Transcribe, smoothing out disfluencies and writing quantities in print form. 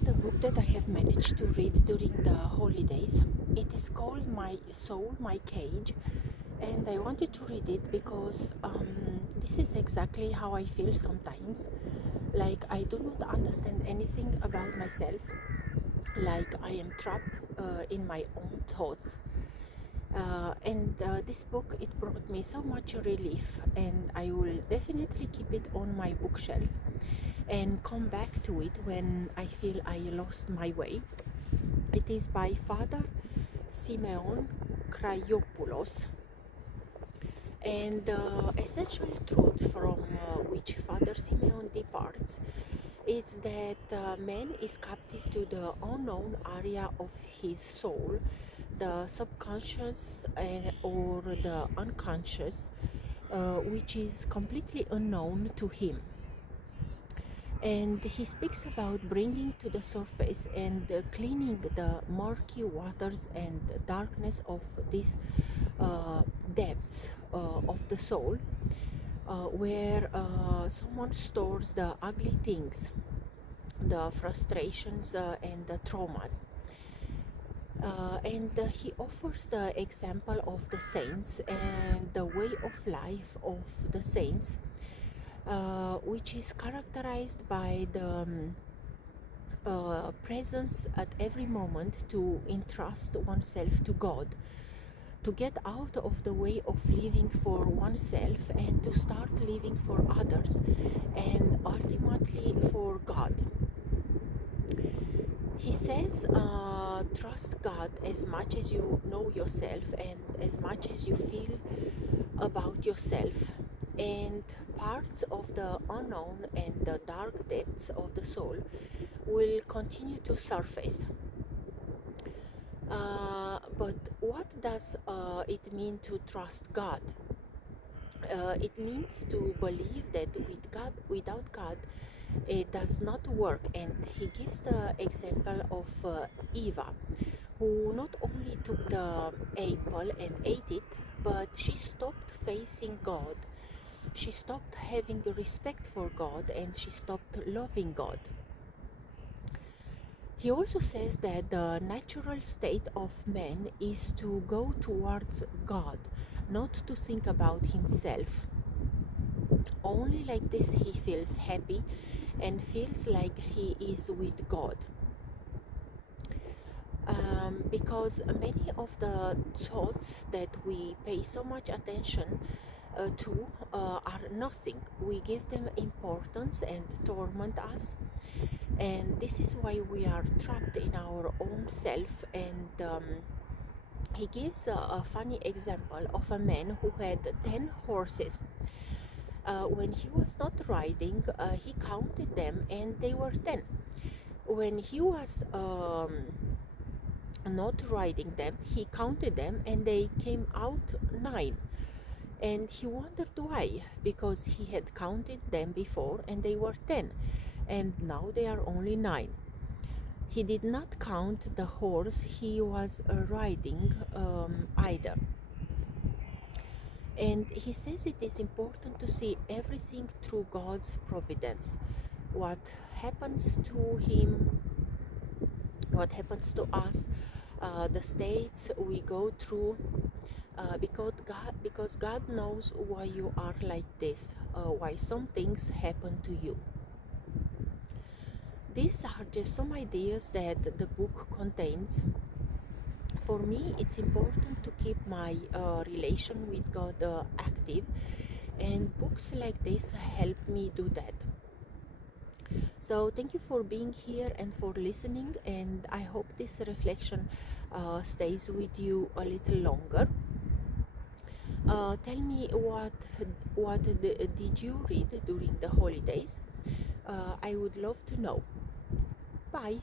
is the book that I have managed to read during the holidays. It is called My Soul, My Cage, and I wanted to read it because this is exactly how I feel sometimes. Like I do not understand anything about myself, like I am trapped in my own thoughts. And this book, it brought me so much relief, and I will definitely keep it on my bookshelf and come back to it when I feel I lost my way. It is by Father Simeon Cryopoulos, and the essential truth from which Father Simeon departs is that man is captive to the unknown area of his soul, the subconscious or the unconscious, which is completely unknown to him. And he speaks about bringing to the surface and cleaning the murky waters and darkness of these depths of the soul, where someone stores the ugly things, the frustrations and the traumas. And he offers the example of the saints and the way of life of the saints, which is characterized by the presence at every moment to entrust oneself to God, to get out of the way of living for oneself and to start living for others and ultimately for God. He says, trust God as much as you know yourself and as much as you feel about yourself, and parts of the unknown and the dark depths of the soul will continue to surface. But what does it mean to trust God? It means to believe that without God, it does not work. And he gives the example of Eva, who not only took the apple and ate it, but she stopped facing God. She stopped having respect for God, and she stopped loving God. He also says that the natural state of man is to go towards God, not to think about himself. Only like this he feels happy and feels like he is with God. Because many of the thoughts that we pay so much attention to are nothing. We give them importance and torment us, and this is why we are trapped in our own self. And he gives a funny example of a man who had 10 horses. When he was not riding, he counted them and they were 10. When he was not riding them, he counted them and they came out 9. And he wondered why, because he had counted them before and they were 10, and now they are only 9. He did not count the horse he was riding either. And he says it is important to see everything through God's providence. What happens to him, what happens to us, the states we go through, because God knows why you are like this, why some things happen to you. These are just some ideas that the book contains. For me, it's important to keep my relation with God active, and books like this help me do that. So thank you for being here and for listening, and I hope this reflection stays with you a little longer. Tell me what did you read during the holidays? I would love to know. Bye.